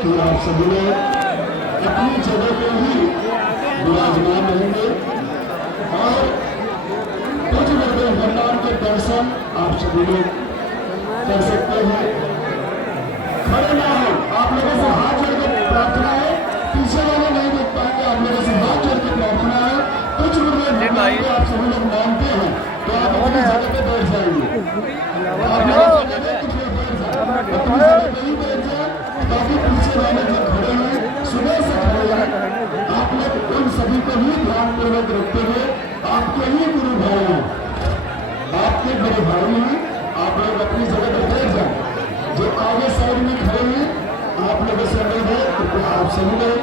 कि आप सभी लोग अपनी जगह पे ही विराजमान रहेंगे और कुछ गुरुदेव भगवान के दर्शन आप सभी लोग कर सकते हैं। खड़े ना हो, आप लोगों से हाथ जोड़ के प्रार्थना है, पीछे वाले नहीं देख पाएंगे, आप लोगों से हाथ जोड़ के प्रार्थना है। कुछ गुरुदेव भगवान को आप सभी लोग मानते हैं तो आप अपनी जगह पे बैठ जाएंगे। आप लोग जगह पे कुछ अपनी जगह पे ही बैठ जाए, ताकि पीछे वाले जो खड़े हैं सुबह से खड़े हैं, आप लोग उन सभी को ही ध्यान पूर्वक रखते हुए आपके ही गुरु भाई हैं, आपके बड़े भाई हैं, आप लोग अपनी जगह पे बैठ जाए। जो आगे साइड में खड़े हैं आप लोगों से अनुरोध है कि आप सभी लोग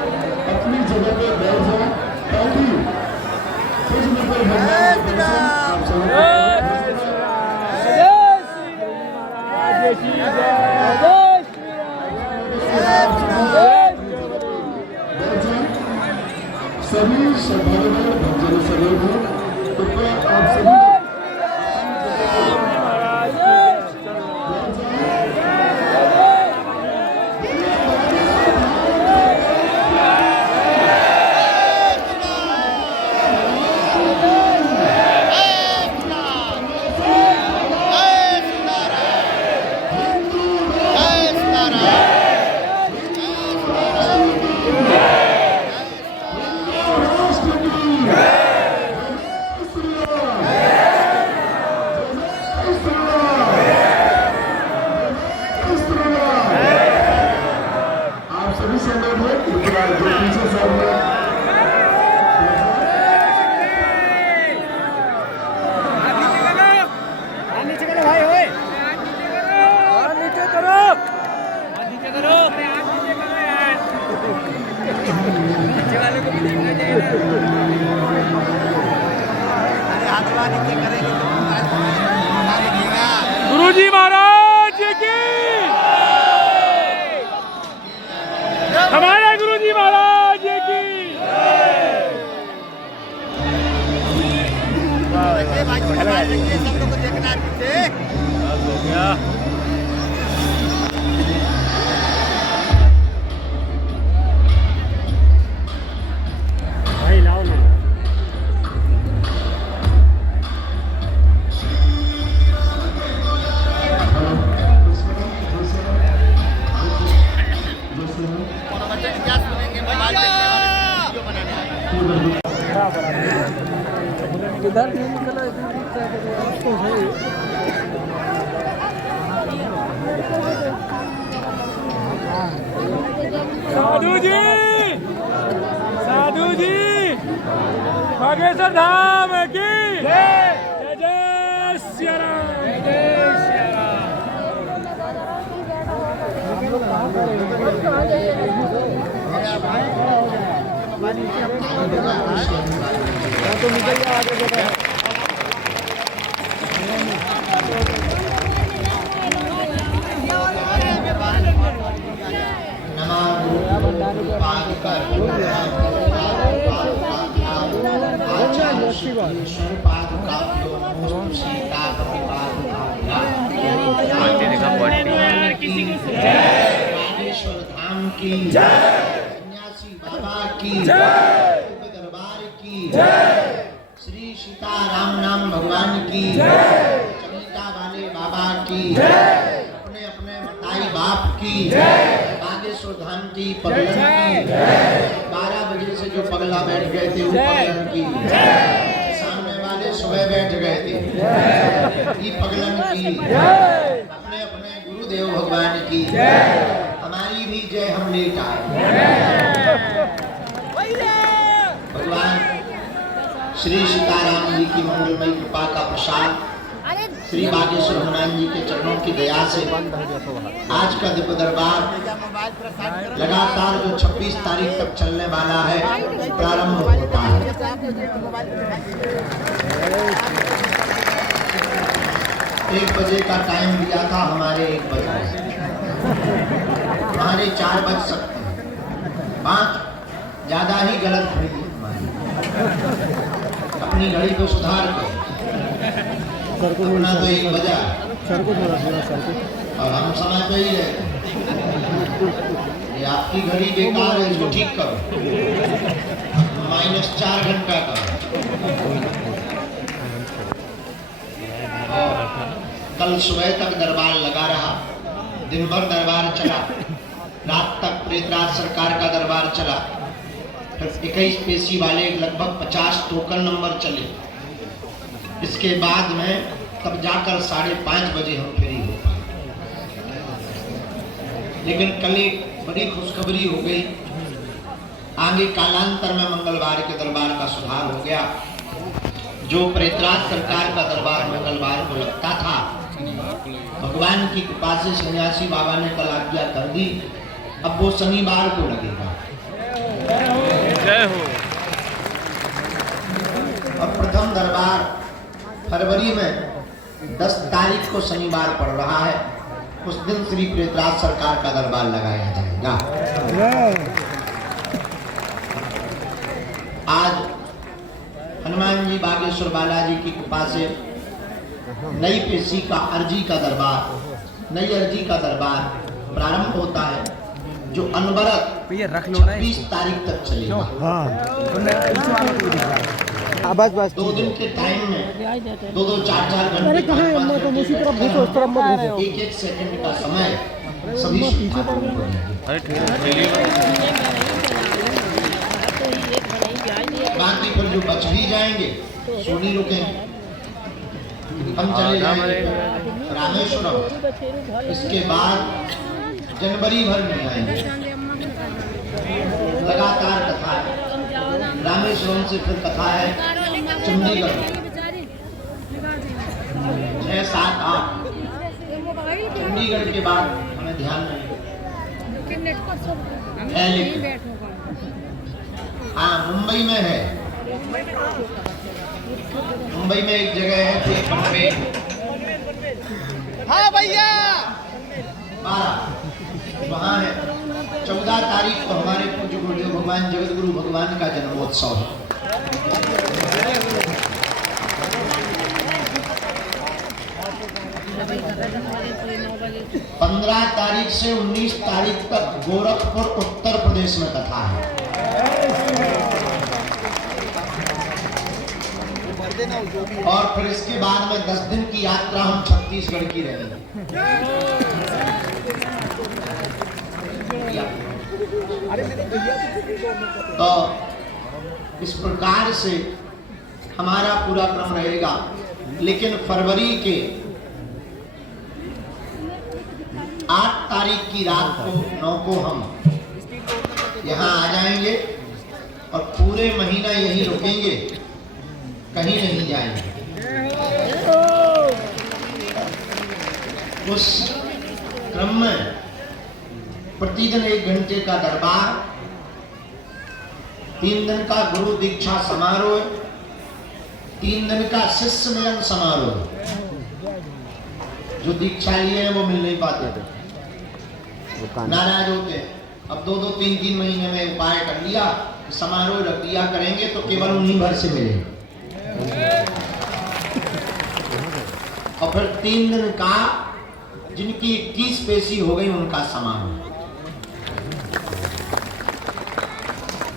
अपनी जगह पे बैठ जाए, ताकि कुछ भी कोई भगवान के दर्शन आप सभी लोग सभी श्रद्धालुओं भक्तों से अनुरोध है कृपया आप सभी गुरुजी महाराज की, हमारे गुरुजी महाराज की। सब लोग को देखना हो गया। भाई लाओ ना। इधर नहीं निकला, साधु जी, साधु जी, बागेश्वर धाम की जय। जय श्री राम, जय श्री तो निकल गया आगे जगह। धाम की जय, सन्यासी बाबा की जय, दरबार की जय, श्री सीताराम नाम भगवान की जय, चमिता वाले बाबा की जय, अपने अपने मताई बाप की जय, बागेश्वर धाम की पगलन की जय, 12 बजे से जो पगला बैठ गए थे वो पगलन की जय, सामने वाले सुबह बैठ गए थे ये पगलन की जय, अपने अपने गुरुदेव भगवान की जय, हमारी भी जय। हम लेट आए भगवान श्री सीताराम जी की मंगलमयी कृपा का प्रसाद श्री बागेश्वर हनुमान जी के चरणों की दया से आज का दिव्य दरबार लगातार जो 26 तारीख तक चलने वाला है प्रारंभ होता है। 1 बजे का टाइम दिया था, हमारे 1 बजे, हमारे 4 बज सकते हैं, 5 ज्यादा ही गलत घड़ी है हमारी। अपनी घड़ी को सुधार के अपना तो 1 बजा और हम समय पे ही रहे। ये आपकी घड़ी बेकार है, इसको ठीक करो, -4 घंटा का। कल सुबह तक दरबार लगा रहा, दिन भर दरबार चला, रात तक प्रेतराज सरकार का दरबार चला। फिर 21 पेशी वाले लगभग 50 टोकन नंबर चले। इसके बाद में तब जाकर 5:30 बजे हम फ्री हो पाए। लेकिन कल एक बड़ी खुशखबरी हो गई, आगे कालांतर में मंगलवार के दरबार का सुधार हो गया। जो प्रेतराज सरकार का दरबार मंगलवार को लगता था, भगवान की कृपा से सन्यासी बाबा ने कल आज्ञा कर दी, अब वो शनिवार को लगेगा। जय हो। अब प्रथम दरबार फरवरी में 10 तारीख को शनिवार पड़ रहा है, उस दिन श्री प्रेतराज सरकार का दरबार लगाया जाएगा। आज हनुमान जी बागेश्वर बालाजी की कृपा से नई पेशी का अर्जी का दरबार, नई अर्जी का दरबार प्रारंभ होता है, जो अनवरत 26 तारीख तक चलेगा। बस 2 दिन के टाइम में 2-2, 4-4 घंटे, 5-5 घंटे, 1-1 सेकंड का समय सभी बाकी पर जो बच भी जाएंगे सो नहीं रुकेंगे, हम चले जाएंगे रामेश्वरम। इसके बाद जनवरी भर में आएंगे, लगातार कथा है। रामेश्वरम से फिर कथा है चंडीगढ़, 6-7-8। चंडीगढ़ के बाद हमें ध्यान नहीं है, लेकिन हाँ मुंबई में है। मुंबई में एक जगह है पनवे, हाँ भैया, वहाँ है। 14 तारीख को हमारे पूज्य गुरुदेव भगवान जगत गुरु भगवान का जन्मोत्सव है। 15 तारीख से 19 तारीख तक गोरखपुर उत्तर प्रदेश में कथा है। और फिर इसके बाद में 10 दिन की यात्रा हम छत्तीसगढ़ की रहेंगे। तो इस प्रकार से हमारा पूरा क्रम रहेगा। लेकिन फरवरी के 8 तारीख की रात को 9 को हम यहाँ आ जाएंगे और पूरे महीना यहीं रुकेंगे, कहीं नहीं जाएंगे। उस क्रम में प्रतिदिन 1 घंटे का दरबार, 3 दिन का गुरु दीक्षा समारोह, 3 दिन का शिष्य मिलन समारोह। जो दीक्षा लिए हैं वो मिल नहीं पाते थे, नाराज होते। अब 2-2, 3-3 महीने में उपाय कर लिया, समारोह रख दिया करेंगे तो केवल उन्हीं भर से मिलेंगे। और फिर 3 दिन का जिनकी 21 पेशी हो गई उनका समारोह।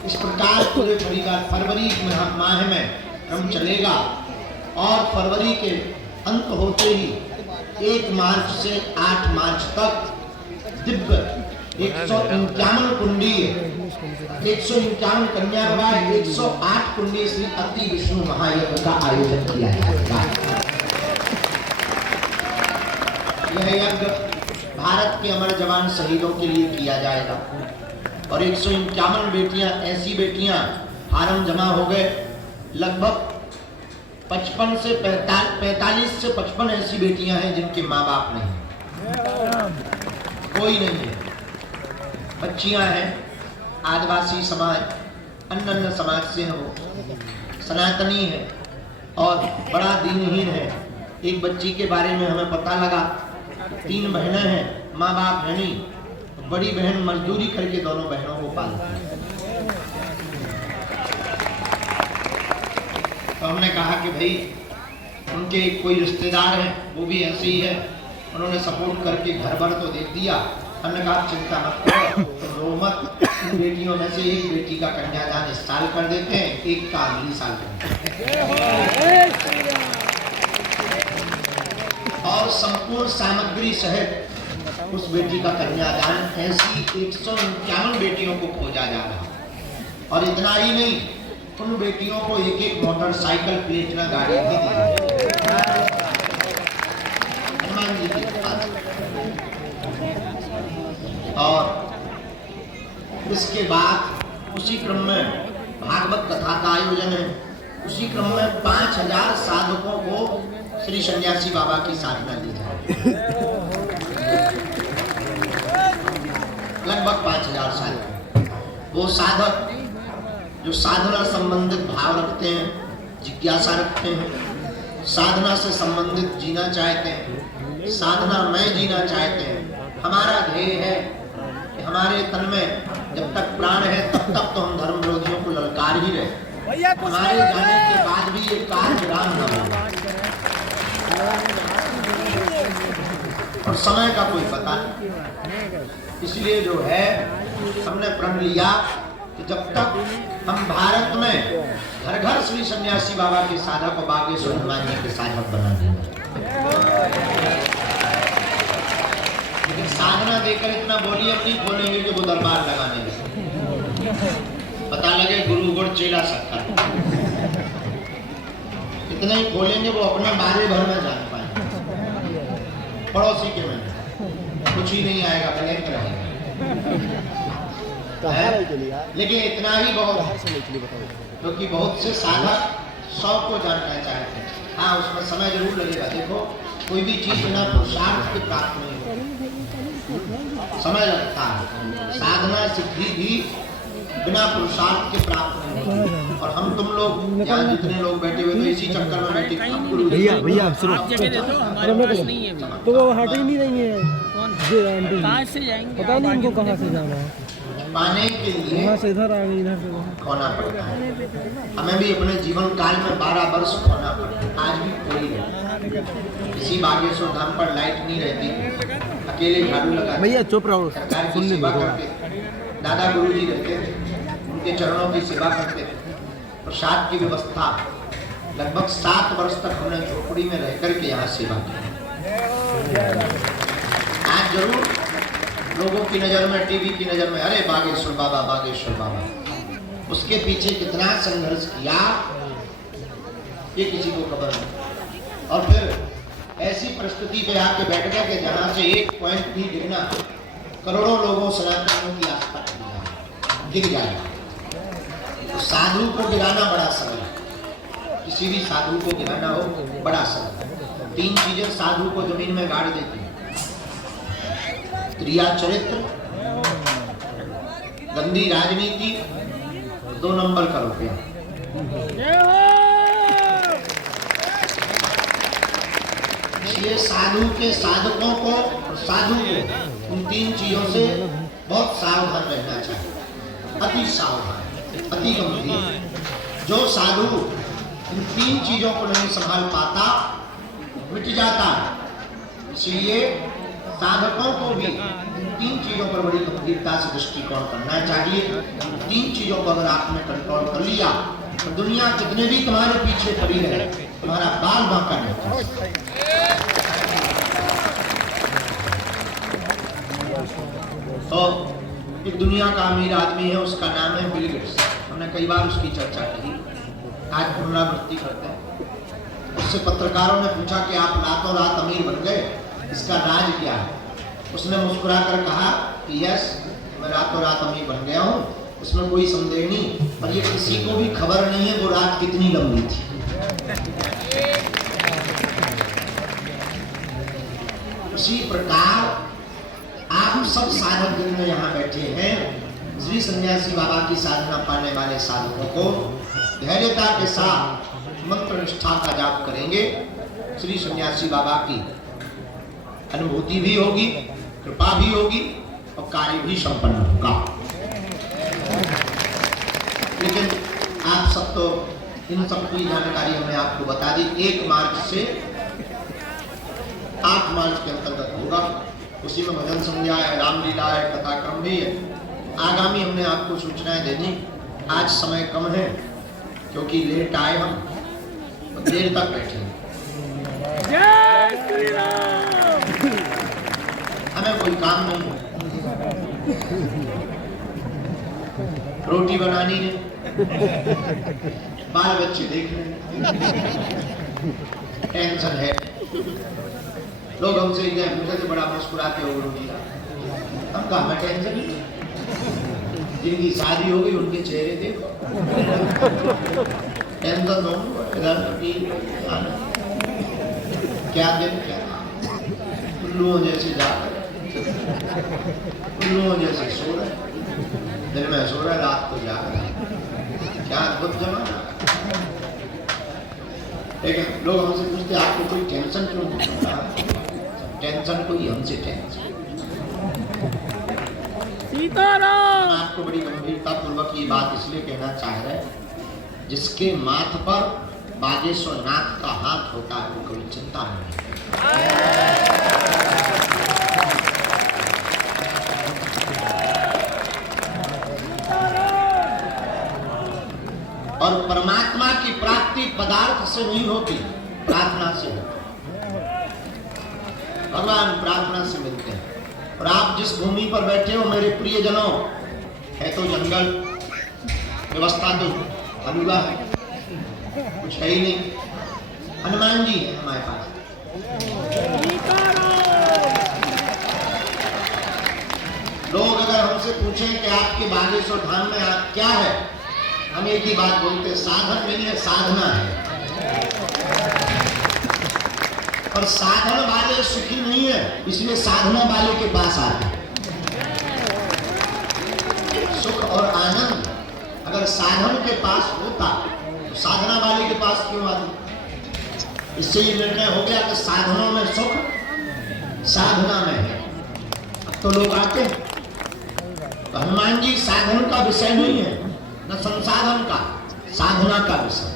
इस प्रकार पूरे परिवार फरवरी माह में क्रम चलेगा और फरवरी के अंत होते ही 1 मार्च से 8 मार्च तक दिव्य 151 कुंडी, 151 कन्या विवाह, 108 कुंडी श्री अति विष्णु महायज्ञ का आयोजन किया जाएगा। यह यज्ञ भारत के अमर जवान शहीदों के लिए किया जाएगा। और 151 बेटियां, ऐसी बेटियां फार्म जमा हो गए, लगभग 55 से 45 से 55 ऐसी बेटियां हैं जिनके माँ बाप नहीं, कोई नहीं है। बच्चियां हैं, आदिवासी समाज, अन्य समाज से हैं, वो सनातनी है और बड़ा दीनहीन है। एक बच्ची के बारे में हमें पता लगा, 3 बहनें हैं, माँ बाप है नहीं, बड़ी बहन मजदूरी करके दोनों बहनों को पालती है। तो हमने कहा कि भाई उनके कोई रिश्तेदार हैं, वो भी ऐसे ही है, उन्होंने सपोर्ट करके घर भर तो दे दिया, हमने कहा चिंता मत करो, रो मत, बेटियों में से एक बेटी का कन्यादान इस साल कर देते हैं, एक का अगली साल कर देते हैं। और संपूर्ण सामग्री सहित उस बेटी का कन्यादान ऐसी 151 बेटियों को खोजा जा रहा है। और इतना ही नहीं, उन बेटियों को एक एक मोटरसाइकिल प्लेटिना गाड़ी भी दी हनुमान जी की कृपा। और इसके बाद उसी क्रम में भागवत कथा का आयोजन है। उसी क्रम में 5000 साधकों को श्री सन्यासी बाबा की साधना दी जाए। लगभग 5000 साधक, वो साधक जो साधना संबंधित भाव रखते हैं, जिज्ञासा रखते हैं, साधना से संबंधित जीना चाहते हैं, साधना में जीना चाहते हैं। हमारा ध्येय है कि हमारे तन में जब तक प्राण है तब तक तो हम धर्म विरोधियों को ललकार ही रहे। हमारे जाने के बाद भी ये कार्य विराम न हो। और समय का कोई पता नहीं, इसलिए जो है हमने प्रण लिया कि जब तक हम भारत में घर घर श्री सन्यासी बाबा के साधक और बागेश्वर हनुमान जी के साधक बना देंगे। लेकिन साधना देकर इतना बोली हम नहीं खोलेंगे कि वो दरबार लगाने लगे, पता लगे गुरु गुड़ चेला सत्ता। इतना ही खोलेंगे वो अपने बारे भर में जान पाएंगे, पड़ोसी के में कुछ ही नहीं आएगा, ब्लैंक रहेगा। लेकिन इतना ही बहुत, क्योंकि बहुत से साधक 100 को जानना चाहते हैं। हाँ, उसमें समय जरूर लगेगा। देखो, कोई भी चीज बिना पुरुषार्थ के प्राप्त नहीं होती, समय लगता है। साधना सिद्धि भी बिना पुरुषार्थ के प्राप्त नहीं होती। और हम तुम लोग यहाँ जितने लोग बैठे हुए, तो इसी चक्कर में बैठे। भैया आप सुनो, हमारे पास नहीं है, तो वो हट ही नहीं रही है। कहाँ से जाएंगे? पता नहीं इनको कहाँ से जाना है। पाने के लिए यहाँ से इधर आ गई, इधर से वहाँ खोना पड़ता है। हमें भी अपने जीवन काल में 12 वर्ष खोना पड़ता है। आज भी कोई नहीं, इसी बागेश्वर धाम पर लाइट नहीं रहती, अकेले झाड़ू लगा भैया चुप रहो, सरकार की सुनने सेवा दो। करते। दादा गुरु जी रहते थे, उनके चरणों की सेवा करते थे। प्रसाद की व्यवस्था लगभग 7 वर्ष तक हमने झोपड़ी में रह करके यहाँ सेवा की। आज जरूर लोगों की नजर में, टीवी की नजर में, अरे बागेश्वर बाबा, बागेश्वर बाबा, उसके पीछे कितना संघर्ष किया ये किसी को खबर नहीं। और फिर ऐसी परिस्थिति पे आके बैठ गया कि जहां से एक पॉइंट भी गिरना करोड़ों लोगों सनातनियों की आस्था गिर जाएगा। तो साधु को गिराना बड़ा सरल है, किसी भी साधु को गिराना हो बड़ा सरल। 3 चीजें साधु को जमीन में गाड़ देती हैं: क्रिया चरित्र, गंदी राजनीति, 2 नंबर का रुपया। इसलिए साधु के साधकों को और साधु को उन 3 चीजों से बहुत सावधान रहना चाहिए, अति सावधान, अति गंभीर। जो साधु इन 3 चीजों को नहीं संभाल पाता मिट जाता। इसलिए साधकों को भी इन 3 चीजों पर बड़ी गंभीरता से दृष्टिकोण करना चाहिए। 3 चीजों को अगर आपने कंट्रोल कर लिया तो दुनिया कितने भी तुम्हारे पीछे पड़ी रहे, तुम्हारा बाल बांका नहीं। तो एक दुनिया का अमीर आदमी है, उसका नाम है बिल गेट्स। हमने कई बार उसकी चर्चा की, आज पुनरावृत्ति करते हैं। उससे पत्रकारों ने पूछा कि आप रातों रात अमीर बन गए, इसका राज क्या है? उसने मुस्कुराकर कहा कि यस, मैं रातों रात अमीर बन गया हूँ, उसमें कोई संदेह नहीं, पर ये किसी को भी खबर नहीं है वो रात कितनी लंबी थी। उसी प्रकार आप सब साधक जिनमें यहाँ बैठे हैं, श्री सन्यासी बाबा की साधना पाने वाले साधकों को धैर्यता के साथ मंत्र निष्ठा का जाप करेंगे। श्री सन्यासी बाबा की अनुभूति भी होगी, कृपा भी होगी और कार्य भी संपन्न होगा। लेकिन आप सब तो इन सब की जानकारी हमने आपको बता दी। 1 मार्च से 8 मार्च के अंतर्गत होगा। उसी में भजन संध्या है, रामलीला है, कथाक्रम भी है। आगामी हमने आपको सूचनाएं दे दी। आज समय कम है क्योंकि लेट आए हम, तो देर तक बैठे। जय श्री राम। हमें कोई काम नहीं है, रोटी बनानी है, बाल बच्चे देखने, टेंशन है। लोग हमसे मुझे तो बड़ा मुस्कुराते हो गुरुजी, हम कहा हमें टेंशन नहीं। जिनकी शादी हो गई उनके चेहरे देखो, टेंशन हो क्या दिन क्या उल्लुओं जैसे जाकर, उल्लुओं जैसे सो रहे, दिन में सो रहे, रात को जाग रहे। क्या अद्भुत जमाना। लेकिन लोग हमसे पूछते आपको कोई टेंशन क्यों नहीं होता? टेंशन कोई हमसे टेंशन। सीताराम। आपको बड़ी गंभीरता पूर्वक ये बात इसलिए कहना चाह रहे हैं, जिसके माथ पर बागेश्वर नाथ का हाथ होता है वो कोई चिंता नहीं। और परमात्मा की प्राप्ति पदार्थ से नहीं होती, प्रार्थना से होती। भगवान प्रार्थना से मिलते हैं। और आप जिस भूमि पर बैठे हो मेरे प्रियजनों, है तो जंगल, व्यवस्था तो अलुगा है, कुछ है ही नहीं। हनुमान जी है हमारे पास। लोग अगर हमसे पूछें कि आपके बागेश्वर धाम में क्या है, हम एक ही बात बोलते हैं, साधन नहीं है, साधना है। और साधन वाले सुखी नहीं है, इसलिए साधना वाले के पास आते हैं। सुख और आनंद अगर साधन के पास होता तो साधना वाले के पास क्यों आते? इससे ये निर्णय हो गया कि साधनों में सुख साधना में है। अब तो लोग आते हैं। तो हनुमान जी साधन का विषय नहीं है, न संसाधन का, साधना का विषय।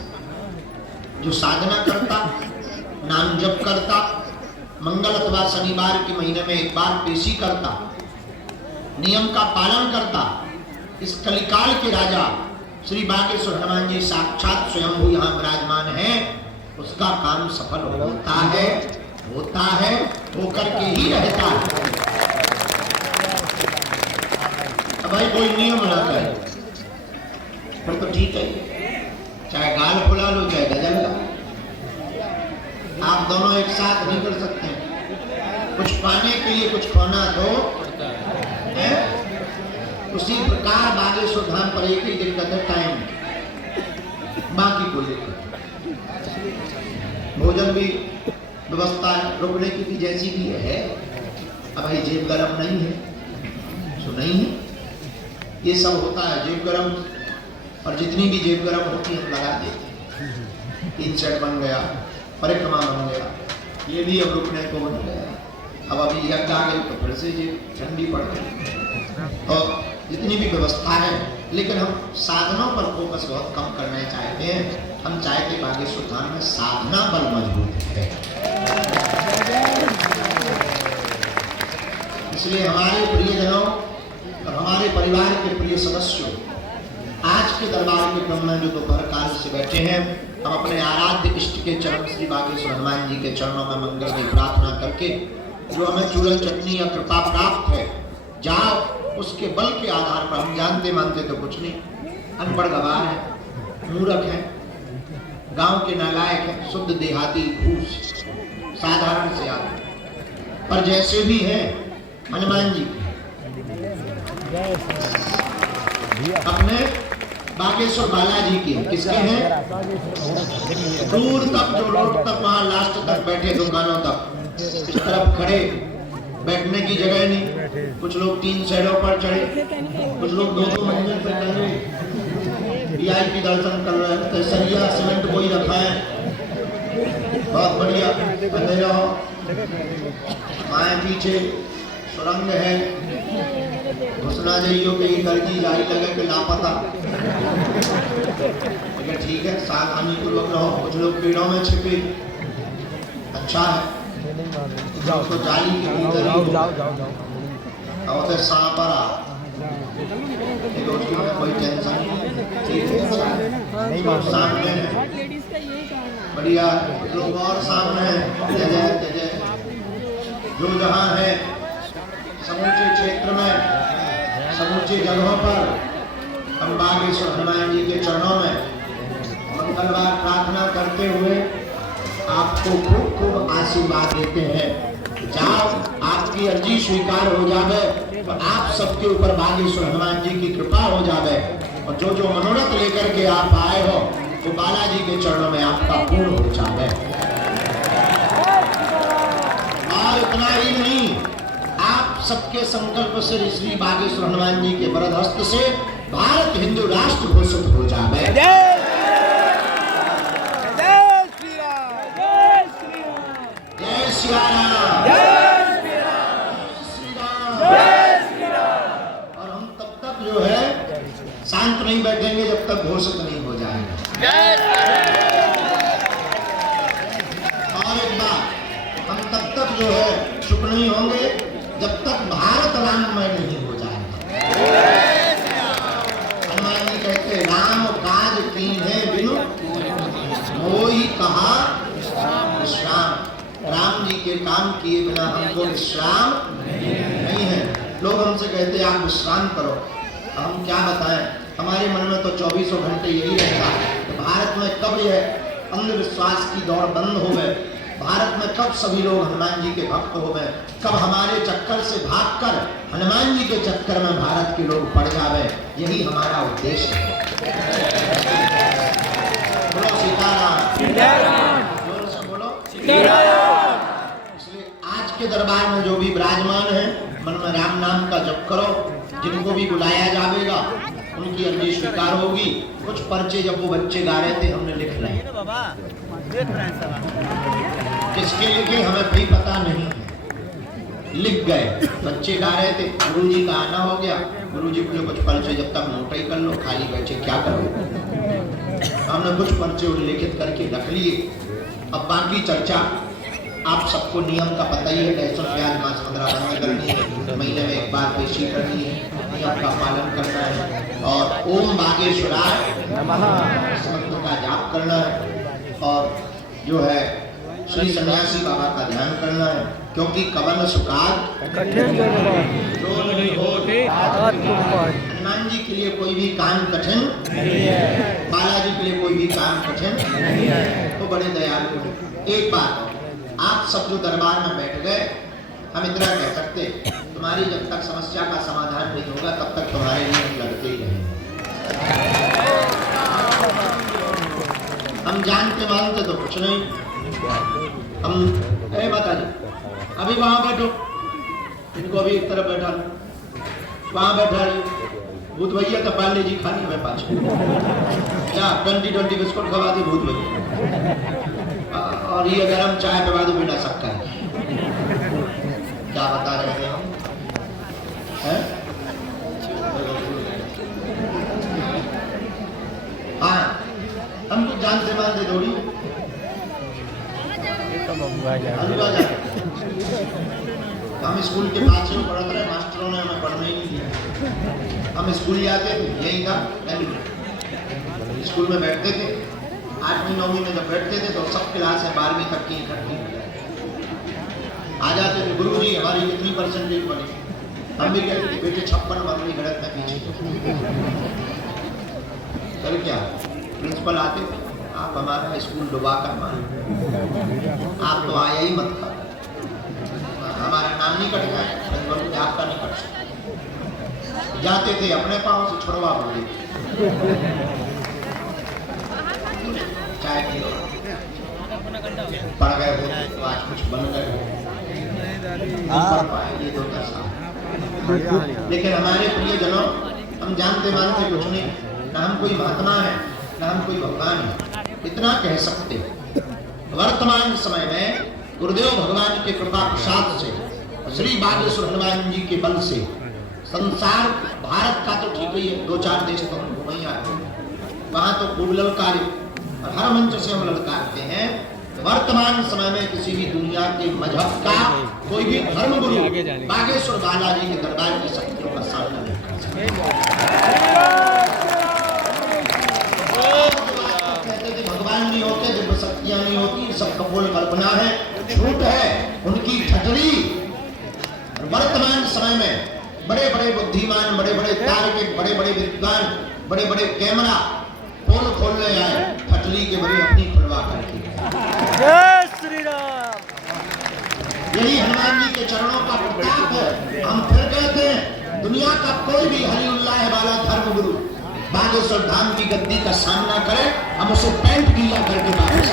जो साधना करता, नाम जप करता, मंगल अथवा शनिवार के महीने में एक बार पेशी करता, नियम का पालन करता, इस कलिकाल के राजा श्री बागेश्वर हनुमान जी साक्षात स्वयंभू यहाँ विराजमान है, उसका काम सफल होता है, होकर के ही रहता है। अब भाई कोई नियम ना करे फिर तो ठीक है, चाहे गाल फुला लो चाहे गजल गा, आप दोनों एक साथ नहीं कर सकते। कुछ पाने के लिए कुछ खोना तो है। उसी प्रकार बागेश्वर धाम पर एक ही दिक्कत है, टाइम, बाकी कोई दिक्कत। भोजन भी व्यवस्था रुकने की भी जैसी भी है। अब भाई जेब गरम नहीं है तो नहीं है, ये सब होता है जेब गरम। और जितनी भी जेब गरम होती है हम लगा देते हैं। 3 सेट बन गया, परिक्रमा बन गया, ये भी अब रुकने को बन गया। अब अभी यज्ञ आ गई तो फिर से जेब ठंडी पड़ गई। और जितनी भी व्यवस्था है, लेकिन हम साधनों पर फोकस बहुत कम करना चाहते हैं। हम चाहते बागेश्वर धाम में साधना बल मजबूत है। इसलिए हमारे प्रियजनों और हमारे परिवार के प्रिय सदस्यों, आज के दरबार के क्रम में जो दोपहर काल से बैठे हैं, हम अपने आराध्य इष्ट के चरण श्री बागेश्वर हनुमान जी के चरणों में मंगल की प्रार्थना करके जो हमें चूरन चटनी या कृपा प्राप्त है, जाओ उसके बल के आधार पर। हम जानते मानते तो कुछ नहीं, अनपढ़ गवार है, मूर्ख है, गांव के नालायक है, शुद्ध देहाती घूस, साधारण से आदमी, पर जैसे भी है हनुमान जी अपने बागेश्वर बालाजी की किसके हैं? दूर तक जो लोग तक वहां लास्ट तक बैठे दुकानों तक, इस तरफ खड़े, बैठने की जगह नहीं। कुछ लोग 3 शेडों पर चढ़े, कुछ लोग 2 मंजिल पर चढ़े, वीआईपी दर्शन कर रहे हैं। सरिया सीमेंट कोई रखा है, बहुत बढ़िया। अंधेरा हो, माए पीछे सुरंग है, घुसना जाइयो कि दर्जी जारी लगे कि लापता। लेकिन ठीक है, सावधानी पूर्वक रहो। कुछ लोग पेड़ों में छिपे, अच्छा है। तो जाली के भीतर ही हो। और तो सांपरा रोटी में कोई टेंशन नहीं, सामने लेडीज का यही काम है। बढ़िया लोग और सामने हैं। जय जय जय जय। जो जहाँ है समूचे क्षेत्र में, समूचे जगहों पर हम बागेश्वर हनुमान जी के चरणों में मंगलवार प्रार्थना करते हुए आपको खूब खूब आशीर्वाद देते हैं। जाओ, आपकी अर्जी स्वीकार हो जावे और आप सबके ऊपर बागेश्वर हनुमान जी की कृपा हो जावे और जो जो मनोरथ लेकर के आप आए हो वो बालाजी के चरणों में आपका पूर्ण हो जावे। और इतना ही नहीं, आप सबके संकल्प से श्री बागेश्वर हनुमान जी के वरद हस्त से भारत हिंदू राष्ट्र घोषित हो जावे। जय श्री राम, जय श्री राम। और हम तब तक जो है शांत नहीं बैठेंगे जब तक घोषित नहीं हो जाएगा। और एक बात, हम तब तक जो है चुप नहीं होंगे जब तक भारत राममय नहीं हो जाएगा। हनुमान जी कहते राम काज कीन्हे बिनु मोहि कहा विश्राम। राम जी के काम किए बिना हमको विश्राम नहीं है। लोग हमसे कहते हैं आप विश्राम करो, हम क्या बताएं, हमारे मन में तो 24 घंटे यही रहता है कि भारत में कब यह अंधविश्वास की दौड़ बंद हो गए, भारत में कब सभी लोग हनुमान जी के भक्त हो गए, कब हमारे चक्कर से भागकर हनुमान जी के चक्कर में भारत के लोग पड़ जावे। यही हमारा उद्देश्य है। बोलो सीताराम, जोर से बोलो सीताराम। इसलिए आज के दरबार में जो भी विराजमान है, मन में राम नाम का जप करो। जिनको भी बुलाया जाएगा उनकी अर्जी स्वीकार होगी। कुछ पर्चे जब वो बच्चे गा रहे थे हमने लिख रहे हैं, किसके लिखे हमें भी पता नहीं, लिख गए। बच्चे गा रहे थे, गुरुजी का आना हो गया, गुरुजी बोले कुछ पर्चे जब तक नोट ही कर लो, खाली बच्चे क्या करो। हमने कुछ पर्चे उल्लेखित करके रख लिए। अब बाकी चर्चा आप सबको नियम का पता ही है। लहसुन प्याज मांस वगैरह बंद करनी है, महीने में एक बार पेशी करनी है, नियम का पालन करना है और ओम बागेश्वराय नमः मंत्र का जाप करना है और जो है श्री सन्यासी बाबा का ध्यान करना है। क्योंकि कवन सुकाद जो नहीं होते। हनुमान जी के लिए कोई भी काम कठिन नहीं है, बालाजी के लिए कोई भी काम कठिन नहीं है, तो बड़े दयालु हैं। एक बात, आप सब जो दरबार में बैठ गए, हम इतना कह सकते, तुम्हारी जब तक समस्या का समाधान नहीं होगा तब तक तुम्हारे लिए हम लड़ते ही रहेंगे। हम जानते मानते तो कुछ नहीं, हम बता दो अभी वहां बैठो, इनको अभी एक तरफ बैठा लो, वहां बैठा रही भूत भैया तो पाल लीजिए खाने में पाछे क्या 20 बिस्कुट खवा दी भूत भैया, और ये गरम चाय पे बाद बिना सकता है। क्या बता रहे थे हम, हाँ हम तो जानते मानते थोड़ी हम स्कूल के पास में पढ़ते रहे, मास्टरों ने हमें पढ़ने ही नहीं दिया। हम स्कूल जाते थे, यही था स्कूल में बैठते थे, 8वीं 9वीं में जब बैठते थे तो सब क्लास है 12वीं तक की इकट्ठी आ जाते थे। गुरुजी हमारी कितनी परसेंटेज बनी, हम भी कहते थे बेटे 56 बनी, गलत में पीछे। चल क्या प्रिंसिपल आते थे, आप हमारा स्कूल डुबा कर मारे, आप तो आया ही मत कर, हमारा नाम नहीं कट गया, आपका नहीं कट सकता। जाते थे अपने पाँव से छुड़वा बोले चाय पी लो, पढ़ गए हो तो आज कुछ बन गए हो, ये तो दशा। लेकिन हमारे प्रियजनों, हम जानते मानते कुछ नहीं, ना हम कोई महात्मा है ना हम कोई भगवान है। इतना कह सकते वर्तमान समय में गुरुदेव भगवान के कृपा प्रसाद से, श्री बागेश्वर हनुमान जी के बल से संसार भारत का तो ठीक ही है, 2-4 देश तो हम घूम ही आए, वहां तो खूब ललकारी और हर मंच से हम ललकारते हैं। तो वर्तमान समय में किसी भी दुनिया के मजहब का कोई भी धर्म गुरु बागेश्वर बालाजी के दरबार की शक्तियों का सामना नहीं कर सकता। कहते थे भगवान नहीं होते, दिव्य शक्तियां नहीं होती, सब कपोल कल्पना है, झूठ है, उनकी ठटरी। वर्तमान समय में बड़े बड़े बुद्धिमान, बड़े बड़े तार्किक, बड़े बड़े विद्वान, बड़े बड़े कैमरा पोल खोलने आए, ठटली के बड़े अपनी खुलवा करके। जय श्री राम। यही हनुमान जी के चरणों का प्रताप है। हम फिर कहते हैं दुनिया का कोई भी हरि उल्लाह वाला धर्म गुरु बागेश्वर धाम की गद्दी का सामना करे, हम उसे पैंट गीला करके वापस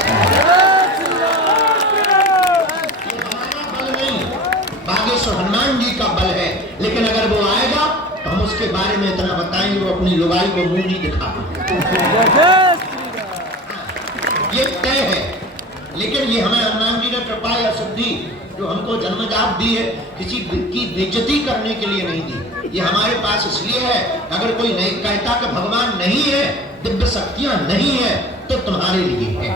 हमारा बल नहीं, बागेश्वर हनुमान जी का बल है। लेकिन अगर वो आएगा तो हम उसके बारे में इतना बताएंगे, वो अपनी लुगाई को मुंह नहीं दिखा। ये तय है। लेकिन ये हमें हनुमान जी ने कृपा या सिद्धि जो हमको जन्मजात दी है, किसी की बेइज्जती करने के लिए नहीं दी। ये हमारे पास इसलिए है, अगर कोई नहीं कहता कि भगवान नहीं है, दिव्य शक्तियां नहीं है, तो तुम्हारे लिए है।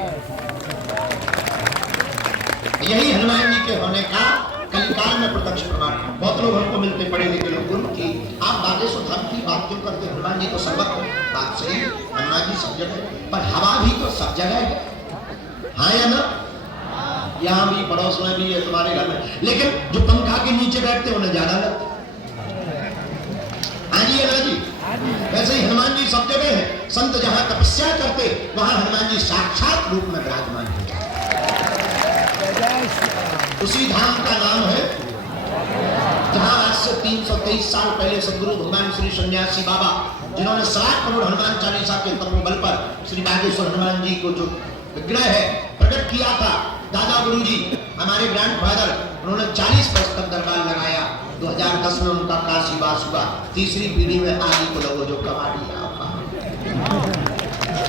यही हनुमान जी के होने का कलिकाल में प्रत्यक्ष प्रमाण। बहुत लोग हमको मिलते पड़े लिखे लोग गुरु की आप बागेश्वर धाम की बात क्यों करते? हनुमान जी तो सर्वत्र, बात सही, हनुमान जी सब जगह, पर हवा भी तो सब जगह है, हाँ या ना? यहाँ भी, पड़ोस में भी है, तुम्हारे घर में। लेकिन जो पंखा के नीचे बैठते उन्हें ज्यादा लगता। हाँ जी, है ना जी? वैसे ही हनुमान जी सब जगह है। संत जहाँ तपस्या करते वहां हनुमान जी साक्षात रूप में विराजमान है। उसी धाम का नाम है जहां आज से 323 साल पहले सदगुरु भगवान श्री सन्यासी बाबा, जिन्होंने 7 करोड़ हनुमान चालीसा के तपोबल पर श्री बागेश्वर हनुमान जी को जो विग्रह है प्रकट किया था, दादा गुरु जी हमारे ग्रैंडफादर, उन्होंने 40 वर्ष तक दरबार लगाया। 2010 में उनका काशीवास हुआ। तीसरी पीढ़ी में आदि को लगो जो कमाड़ी आपका।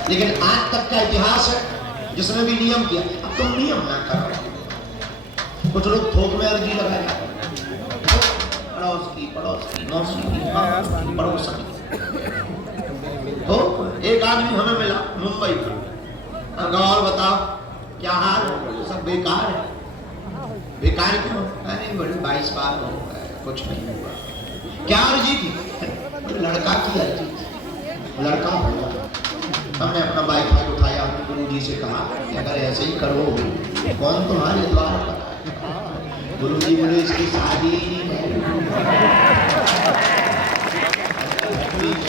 लेकिन आज तक का इतिहास है जिसने भी नियम किया। अब तुम नियम ना करो। कुछ लोग थोक में अर्जी लगाया, पड़ोस की मौसी की पड़ोसन तो एक आदमी हमें मिला मुंबई का। और बताओ क्या हाल? सब बेकार है। बेकार क्यों? अरे बड़ी 22 बार हो गए, कुछ नहीं हुआ। क्या अर्जी थी? लड़का की अर्जी थी, लड़का होगा। हमने अपना वाईफाई उठाया, अपने गुरु जी से कहा कि अगर ऐसे ही करो कौन तुम्हारे द्वार पर? गुरु जी बोले इसकी शादी है,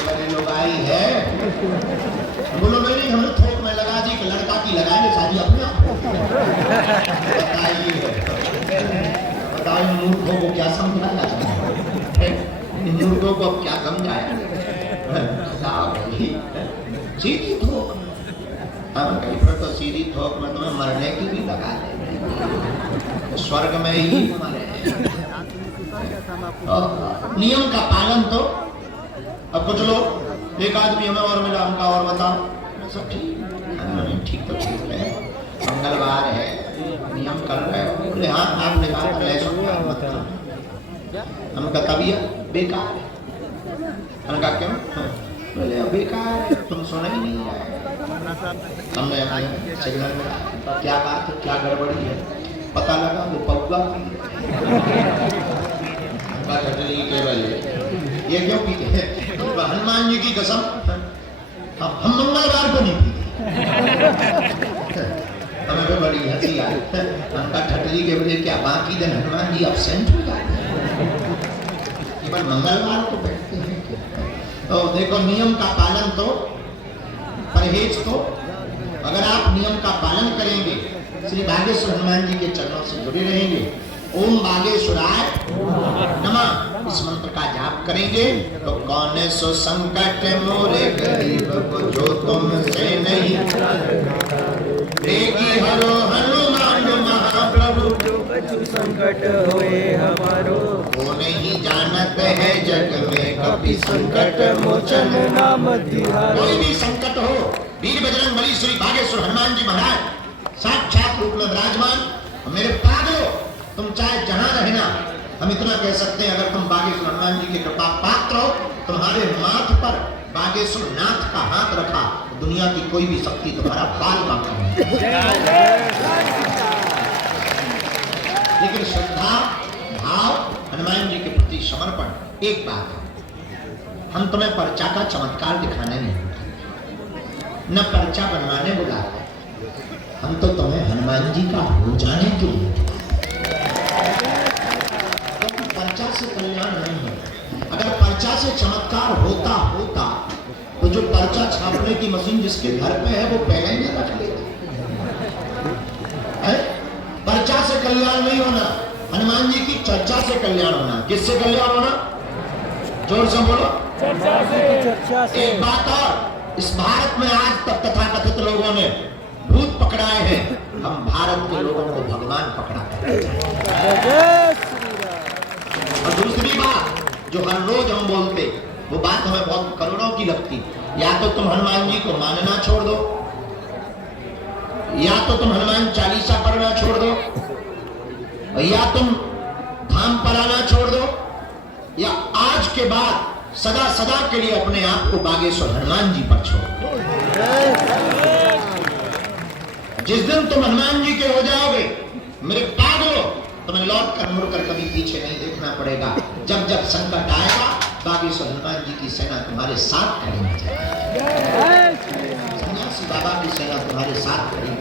बड़े लोग आई है। बोलो नहीं, हमने थोक में लगा दी कि लड़का की लगाएंगे शादी अपने आप। बताओ इन मूर्खों को क्या समझाया जाए? इन मूर्खों को अब क्या समझाया? सीधी थोक, हम कहीं पर तो सीधी थोक में तुम्हें मरने की भी लगा दे, स्वर्ग में ही मरे। नियम का पालन तो। अब कुछ लोग, एक आदमी हमें और मिला, हमका और बताओ सब ठीक? ठीक तो ठीक है, मंगलवार है, नियम कर रहे हो। बोले हाँ, आपने कहा था लहसुन मत खाना। हमका तबीयत बेकार है। हमने कहा क्यों? बोले बेकार है, तुम सुना ही नहीं है। हमने सिग्नल में क्या बात है, क्या गड़बड़ी है, पता लगा वो पौवा ये क्यों पीते हैं? हनुमान जी की कसम हम मंगलवार को नहीं पीते। हमें तो बड़ी हंसी आई। हमका ठटली के बोले क्या बाकी दिन हनुमान जी अपसेंट हो जाते हैं, केवल मंगलवार को बैठते हैं क्या? तो देखो नियम का पालन तो, परहेज तो। अगर आप नियम का पालन करेंगे, श्री बागेश्वर हनुमान जी के चरणों से जुड़े रहेंगे, ओम बागेश्वराय नमः इस मंत्र का जाप करेंगे तो कौन सो संकट मोरे गरीब को जो तुमसे नहीं देगी हरो हनुमान महाप्रभु संकट होए हमारो। वो नहीं जानत है जग में कभी संकट मोचन नाम तिहारो। कोई भी संकट हो, वीर बजरंग बली श्री बागेश्वर हनुमान जी महाराज साक्षात रूप में विराजमान। मेरे पागलो, तुम चाहे जहां रहना, हम इतना कह सकते हैं अगर तुम बागेश्वर हनुमान जी की कृपा पात्र हो, तुम्हारे माथ पर बागेश्वर नाथ का हाथ रखा, दुनिया की कोई भी शक्ति तुम्हारा बाल बांका नहीं। लेकिन श्रद्धा भाव हनुमान जी के प्रति समर्पण एक बात है। हम तुम्हें पर्चा का चमत्कार दिखाने नहीं, न पर्चा बनवाने बुला रहे, हम तो तुम्हें हनुमान जी का हो जाने के लिए, क्योंकि पर्चा से कल्याण नहीं है। अगर पर्चा से चमत्कार होता तो जो पर्चा छापने की मशीन जिसके घर पे है वो पहले ही रख लेते। पर्चा से कल्याण नहीं होना, हनुमान जी की चर्चा से कल्याण होना। किससे कल्याण होना? जोर से बोलो। चर्चा से। एक बात और, इस भारत में आज तक तथाकथित लोगों ने भूत पकड़ाए हैं, हम भारत के लोगों को भगवान पकड़ाते हैं। जय श्री राम। और दूसरी बात जो हर रोज हम बोलते, वो बात हमें बहुत करोड़ों की लगती। या तो तुम हनुमान जी को मानना छोड़ दो, या तो तुम हनुमान चालीसा पढ़ना छोड़ दो, या तुम धाम पर आना छोड़ दो, या आज के बाद सदा सदा के लिए अपने आप को बागेश्वर हनुमान जी पर छोड़ दो। जिस दिन तुम हनुमान जी के हो जाओगे, मेरे पागलों, तुम्हें लौट कर मुड़कर कभी पीछे नहीं देखना पड़ेगा। जब जब संकट आएगा, बागेश्वर हनुमान जी की सेना तुम्हारे साथ खड़ी हो जाएगी। सन्यासी बाबा की सेना तुम्हारे साथ खड़ी है।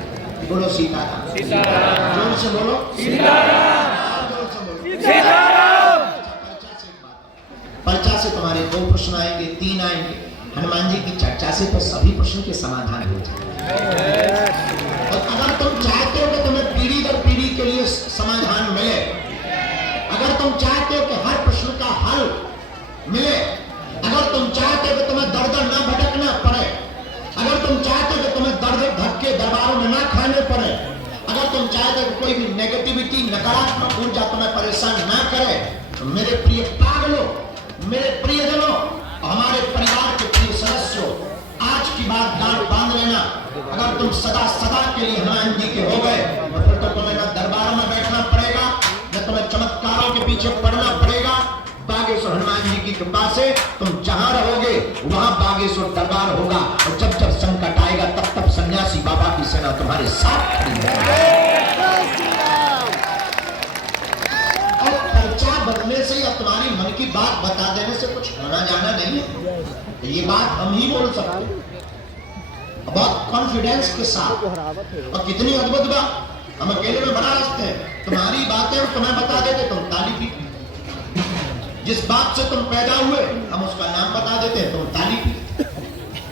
बोलो सीताराम। जोर से बोलो सीताराम। जोर से बोलो सीताराम। पर्चा से तुम्हारे 2 प्रश्न आएंगे, 3 आएंगे। हनुमान जी की चर्चा से तो सभी प्रश्न के समाधान हो जाएंगे। और अगर तुम चाहते हो कि तुम्हें पीढ़ी दर पीढ़ी के लिए समाधान मिले, अगर तुम चाहते हो कि हर प्रश्न का हल मिले, अगर तुम चाहते हो कि तुम्हें दर दर ना भटकना पड़े, अगर तुम चाहते हो कि तुम्हें दर दर धक्के दरबारों में ना खाने पड़े, अगर तुम चाहते हो कि कोई भी नेगेटिविटी नकारात्मक ऊर्जा तुम्हें परेशान ना करे, तो मेरे प्रिय पागलों, मेरे प्रियजनों, हमारे परिवार के प्रिय सदस्यों, आज की बात गांठ बांध लेना। अगर तुम सदा सदा के लिए हनुमान जी के हो गए, तो फिर तो तुम्हें न दरबारों में बैठना पड़ेगा, न तुम्हें चमत्कारों के पीछे पड़ना पड़ेगा। बागेश्वर हनुमान जी की कृपा से तुम जहां रहोगे वहां बागेश्वर दरबार होगा। और जब जब संकट आएगा, तब तब सन्यासी बाबा की सेना तुम्हारे साथ खड़ी है। और पर्चा बनने से या तुम्हारी मन की बात बता देने से कुछ होना जाना नहीं है। ये बात हम ही बोल सकते हैं बहुत कॉन्फिडेंस के साथ। और कितनी अद्भुत बात, हम अकेले में बना सकते हैं। तुम्हारी बातें हम तुम्हें बता देते, तुम ताली पीते। जिस बात से तुम पैदा हुए, हम उसका नाम बता देते हैं, तुम ताली पीते।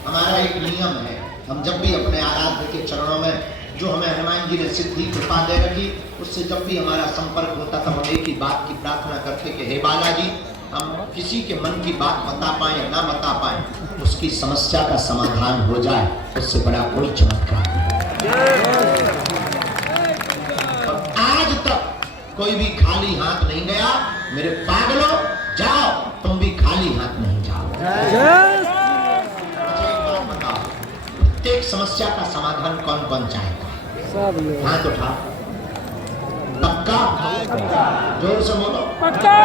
हमारा एक नियम है, हम जब भी अपने आराध्य के चरणों में, जो हमें हनुमान जी ने सिद्धि कृपा दे रखी, उससे जब भी हमारा संपर्क होता तब हम एक ही बात की प्रार्थना करते कि हे बालाजी, हम किसी के मन की बात बता पाए या ना बता पाए, उसकी समस्या का समाधान हो जाए, उससे बड़ा कोई चमत्कार नहीं। और आज तक कोई भी खाली हाथ नहीं गया। मेरे पागलों, जाओ, तुम भी खाली हाथ नहीं जाओ। मुझे एक बात बताओ, प्रत्येक समस्या का समाधान कौन कौन चाहेगा? हाथ उठा। पक्का? जोर से बोलो। पक्का।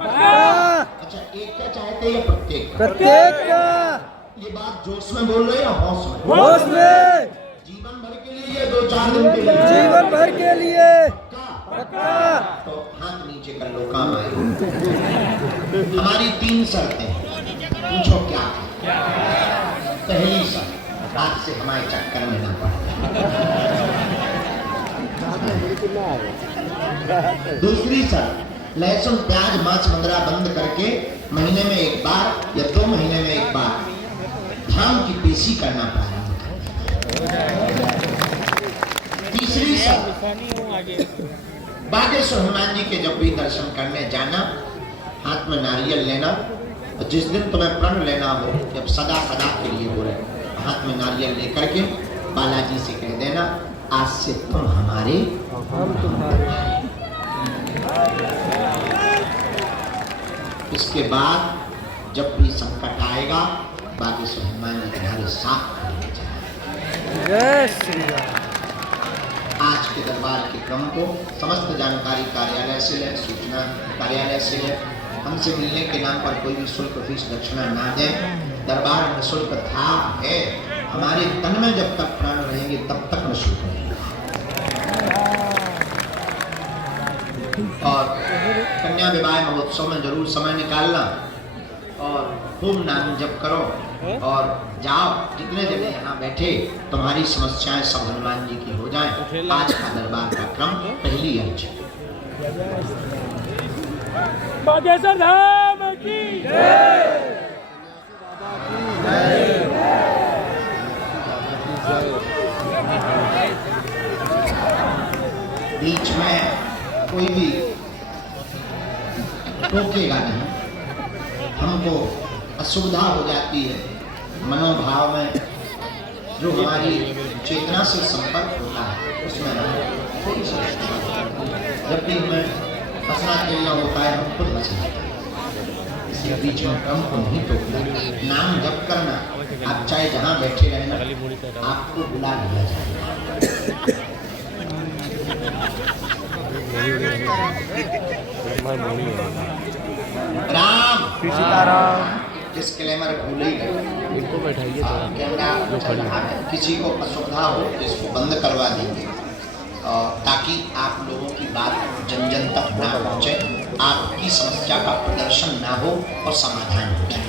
अच्छा, एक का चाहते हैं या प्रत्येक? प्रत्येक का। ये बात जोश में बोल रहे हैं या होश में? होश में। जीवन भर के लिए, 2-4 दिन के लिए? जीवन भर के लिए। पक्का? तो हाथ नीचे कर लो, काम आएगा। हमारी 3 शर्तें, पूछो क्या? पहली शर्त, रात से हमारे चक्कर में ना पड़े। दूसरी शर्त, लहसुन प्याज मांस मंगरा बंद करके महीने में 1 बार या 2 महीने में 1 बार धाम की पेशी करना प्रारंभ करें। तीसरी शर्त, बागेश्वर हनुमान जी के जब भी दर्शन करने जाना, हाथ में नारियल लेना, और जिस दिन तुम्हें प्रण लेना हो, जब सदा सदा के लिए हो रहे, हाथ में नारियल लेकर के बालाजी से कह देना, आज से तुम हमारे, हम तुम्हारे। इसके बाद जब भी संकट आएगा, बागेश्वर हनुमान जी तुम्हारे साथ खड़े हो जाएंगे। जय श्री राम। आज के दरबार के क्रम को समस्त जानकारी कार्यालय से ले, सूचना कार्यालय से ले। हमसे मिलने के नाम पर कोई भी शुल्क फीस दक्षिणा ना दें। दरबार निःशुल्क था, है। हमारे तन में जब तक प्राण रहेंगे तब तक निःशुल्क रहेगा। और कन्या विवाह महोत्सव में जरूर समय निकालना और खूब नाम जप करो और जाओ। जितने जने यहाँ बैठे तुम्हारी समस्याएं सब हनुमान जी की हो जाएं। आज का दरबार का क्रम पहली अर्ज। बागेश्वर धाम की बीच में कोई भी टोकेगा नहीं, हमको असुविधा हो जाती है। मनोभाव में जो हमारी चेतना से संपर्क होता है उसमें हम थोड़ी सी जब भी हमें हंसना खेलना होता है हम खुद हंस जाते हैं। इसके बीच में कम को नहीं टोकना, नाम जप करना। आप चाहे जहाँ बैठे रहना आपको बुला लिया जाएगा। राम सीताराम। डिस्क्लेमर भूल ही गए, कैमरा चल रहा है, किसी को असुविधा हो तो इसको बंद करवा देंगे ताकि आप लोगों की बात जन जन तक ना पहुँचे, आपकी समस्या का प्रदर्शन ना हो और समाधान हो जाए।